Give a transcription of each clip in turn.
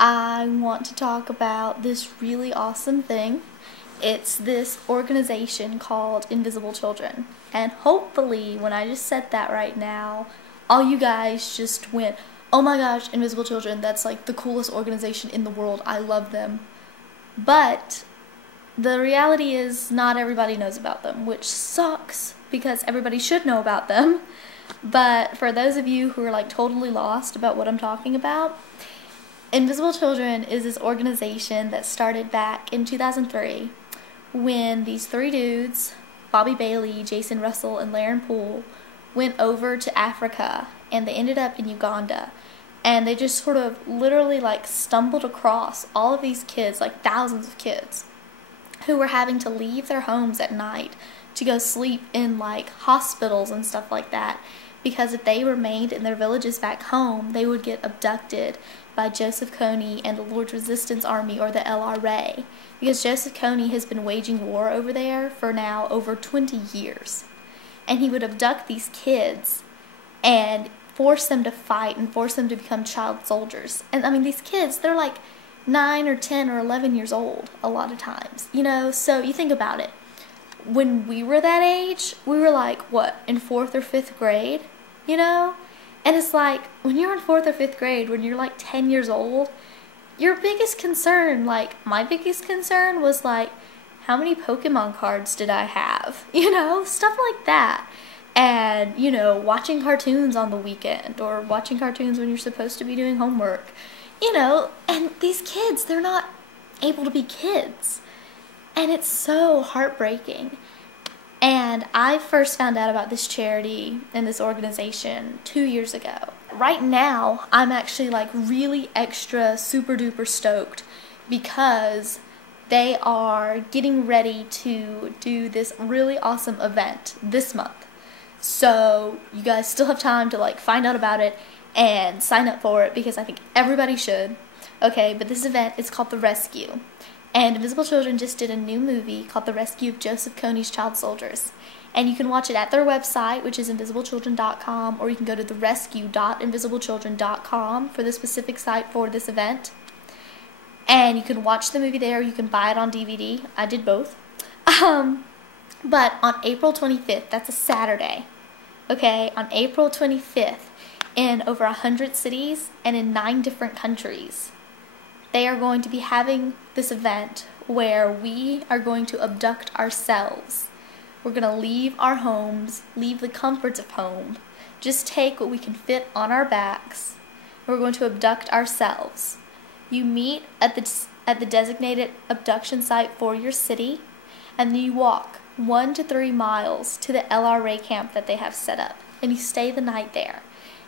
I want to talk about this really awesome thing. It's this organization called Invisible Children. And hopefully, when I just said that right now, all you guys just went, oh my gosh, Invisible Children, that's like the coolest organization in the world. I love them. But the reality is not everybody knows about them, which sucks because everybody should know about them. But for those of you who are like totally lost about what I'm talking about, Invisible Children is this organization that started back in 2003 when these three dudes, Bobby Bailey, Jason Russell, and Laren Poole, went over to Africa, and they ended up in Uganda. And they just sort of literally like stumbled across all of these kids, like thousands of kids, who were having to leave their homes at night to go sleep in like hospitals and stuff like that, because if they remained in their villages back home, they would get abducted by Joseph Kony and the Lord's Resistance Army, or the LRA, because Joseph Kony has been waging war over there for now over 20 years. And he would abduct these kids and force them to fight and force them to become child soldiers. And I mean, these kids, they're like 9 or 10 or 11 years old a lot of times, you know? So you think about it. When we were that age, we were like, what, in 4th or 5th grade, you know? And it's like, when you're in 4th or 5th grade, when you're like 10 years old, your biggest concern, like my biggest concern was like, how many Pokemon cards did I have? You know, stuff like that. And, you know, watching cartoons on the weekend, or watching cartoons when you're supposed to be doing homework, you know, and these kids, they're not able to be kids. And it's so heartbreaking. And I first found out about this charity and this organization 2 years ago. Right now, I'm actually like really extra super duper stoked because they are getting ready to do this really awesome event this month. So you guys still have time to like find out about it and sign up for it, because I think everybody should. Okay, but this event is called The Rescue. And Invisible Children just did a new movie called The Rescue of Joseph Kony's Child Soldiers. And you can watch it at their website, which is invisibleChildren.com, or you can go to therescue.invisibleChildren.com for the specific site for this event. And you can watch the movie there, you can buy it on DVD. I did both. But on April 25th, that's a Saturday, okay, on April 25th, in over 100 cities and in 9 different countries, they are going to be having this event where we are going to abduct ourselves. We're going to leave our homes, leave the comforts of home, just take what we can fit on our backs, and we're going to abduct ourselves. You meet at the designated abduction site for your city, and then you walk 1 to 3 miles to the LRA camp that they have set up, and you stay the night there,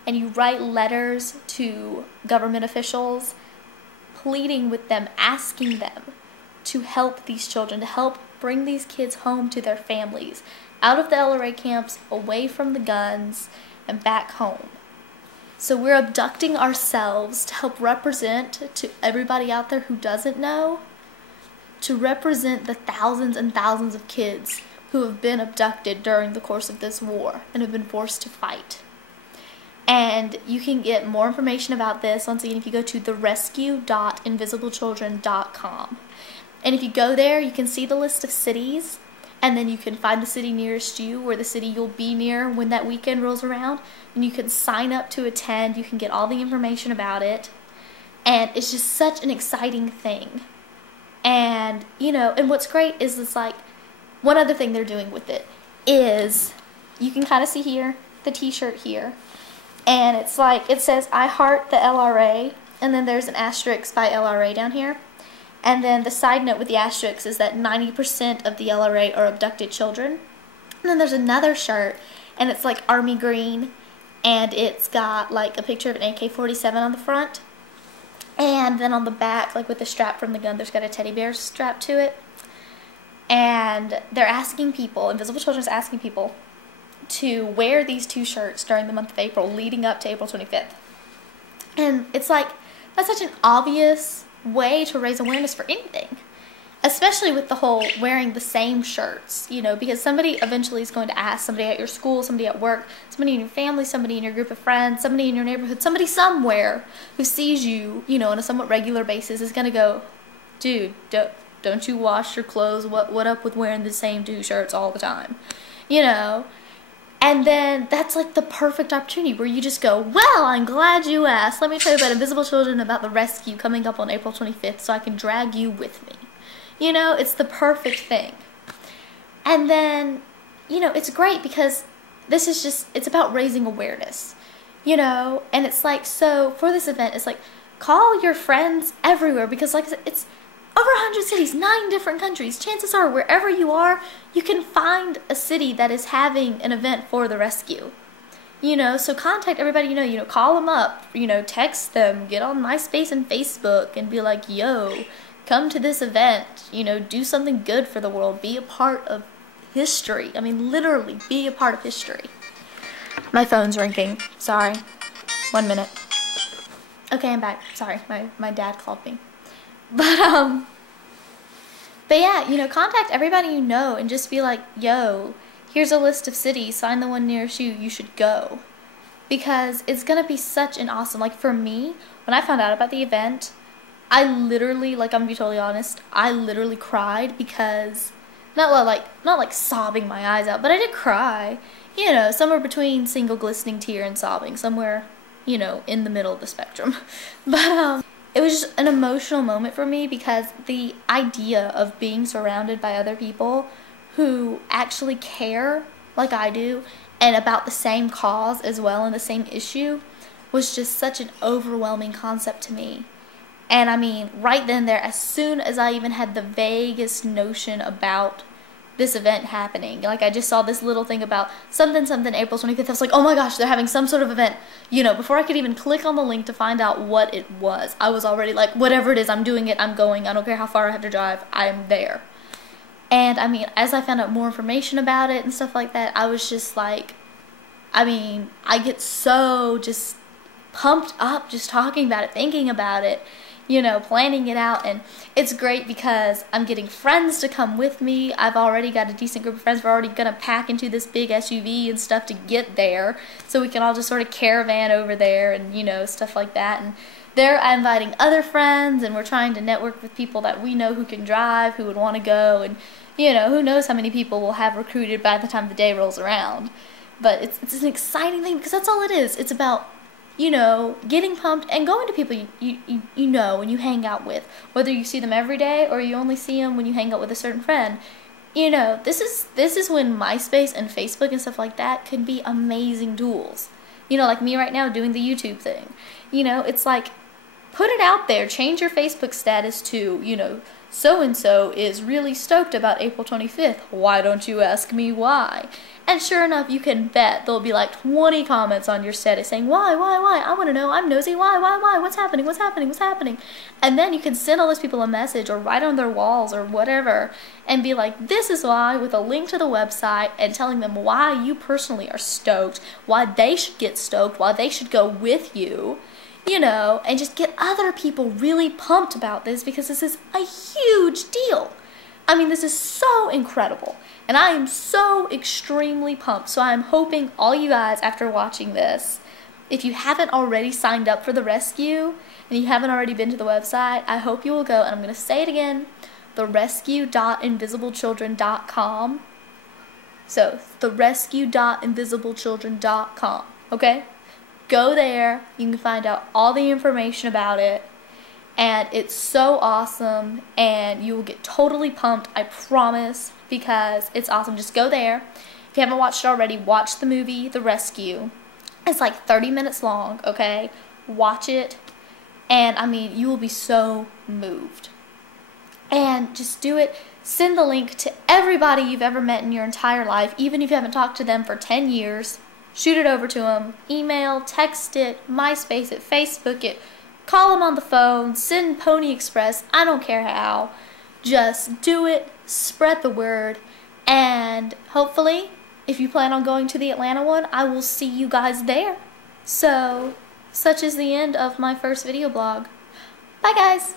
and you write letters to government officials, pleading with them, asking them to help these children, to help bring these kids home to their families, out of the LRA camps, away from the guns, and back home. So we're abducting ourselves to help represent to everybody out there who doesn't know, to represent the thousands and thousands of kids who have been abducted during the course of this war and have been forced to fight. And you can get more information about this, once again, if you go to therescue.invisibleChildren.com. And if you go there, you can see the list of cities, and then you can find the city nearest you, or the city you'll be near when that weekend rolls around, and you can sign up to attend. You can get all the information about it, and it's just such an exciting thing. And, you know, and what's great is this, like, one other thing they're doing with it is, you can kind of see here, the t-shirt here, and it's like, it says, I heart the LRA, and then there's an asterisk by LRA down here. And then the side note with the asterisk is that 90% of the LRA are abducted children. And then there's another shirt, and it's like army green, and it's got like a picture of an AK-47 on the front. And then on the back, like with the strap from the gun, there's got a teddy bear strapped to it. And they're asking people, Invisible Children's asking people, to wear these 2 shirts during the month of April, leading up to April 25th. And it's like, that's such an obvious way to raise awareness for anything. especially with the whole wearing the same shirts, you know, because somebody eventually is going to ask, somebody at your school, somebody at work, somebody in your family, somebody in your group of friends, somebody in your neighborhood, somebody somewhere who sees you, you know, on a somewhat regular basis is going to go, dude, don't you wash your clothes? What up with wearing the same 2 shirts all the time? You know? And then that's like the perfect opportunity where you just go, well, I'm glad you asked. Let me tell you about Invisible Children, about the rescue coming up on April 25th so I can drag you with me. You know, it's the perfect thing. And then, you know, it's great because this is just, it's about raising awareness, you know? And it's like, so for this event, it's like, call your friends everywhere because, like I said, it's over 100 cities, 9 different countries. Chances are, wherever you are, you can find a city that is having an event for the rescue. You know, so contact everybody you know, call them up, you know, text them, get on MySpace and Facebook and be like, yo, come to this event, you know, do something good for the world, be a part of history. I mean, literally, be a part of history. My phone's ringing. Sorry. 1 minute. Okay, I'm back. Sorry, my dad called me. But yeah, you know, contact everybody you know and just be like, yo, here's a list of cities, find the one nearest you, you should go. Because it's gonna be such an awesome, like for me, when I found out about the event, I literally, like I'm gonna be totally honest, I literally cried because, not like sobbing my eyes out, but I did cry. You know, somewhere between single glistening tear and sobbing, somewhere, you know, in the middle of the spectrum. But it was just an emotional moment for me because the idea of being surrounded by other people who actually care like I do and about the same cause as well and the same issue was just such an overwhelming concept to me. And I mean, right then and there, as soon as I even had the vaguest notion about this event happening, like I just saw this little thing about something April 25th, I was like, oh my gosh, they're having some sort of event. You know, before I could even click on the link to find out what it was, I was already like, whatever it is, I'm doing it, I'm going, I don't care how far I have to drive, I'm there. And I mean, as I found out more information about it and stuff like that, I was just like, I mean, I get so just pumped up just talking about it, thinking about it, you know, planning it out. And it's great because I'm getting friends to come with me. I've already got a decent group of friends. We're already gonna pack into this big SUV and stuff to get there so we can all just sort of caravan over there and, you know, stuff like that. And there I'm inviting other friends and we're trying to network with people that we know who can drive, who would want to go, and, you know, who knows how many people we'll have recruited by the time the day rolls around. But it's an exciting thing because that's all it is. It's about, you know, getting pumped and going to people you know and you hang out with. Whether you see them every day or you only see them when you hang out with a certain friend. You know, this is when MySpace and Facebook and stuff like that can be amazing tools. You know, like me right now doing the YouTube thing. You know, it's like, put it out there. Change your Facebook status to, you know, so-and-so is really stoked about April 25th. Why don't you ask me why? And sure enough, you can bet there'll be like 20 comments on your status saying, why, I want to know, I'm nosy, why, what's happening? And then you can send all those people a message or write on their walls or whatever and be like, this is why, with a link to the website and telling them why you personally are stoked, why they should get stoked, why they should go with you. You know, and just get other people really pumped about this because this is a huge deal. I mean, this is so incredible. And I am so extremely pumped. So I'm hoping all you guys, after watching this, if you haven't already signed up for the rescue and you haven't already been to the website, I hope you will go. And I'm going to say it again, therescue.invisiblechildren.com. So, therescue.invisiblechildren.com, okay? Go there, you can find out all the information about it, and it's so awesome, and you will get totally pumped, I promise, because it's awesome. Just go there. If you haven't watched it already, watch the movie The Rescue. It's like 30 minutes long, okay? Watch it, and I mean, you will be so moved. And just do it. Send the link to everybody you've ever met in your entire life, even if you haven't talked to them for 10 years. Shoot it over to them, email, text it, MySpace it, Facebook it, call them on the phone, send Pony Express, I don't care how. Just do it, spread the word, and hopefully, if you plan on going to the Atlanta one, I will see you guys there. So, such is the end of my first video blog. Bye guys!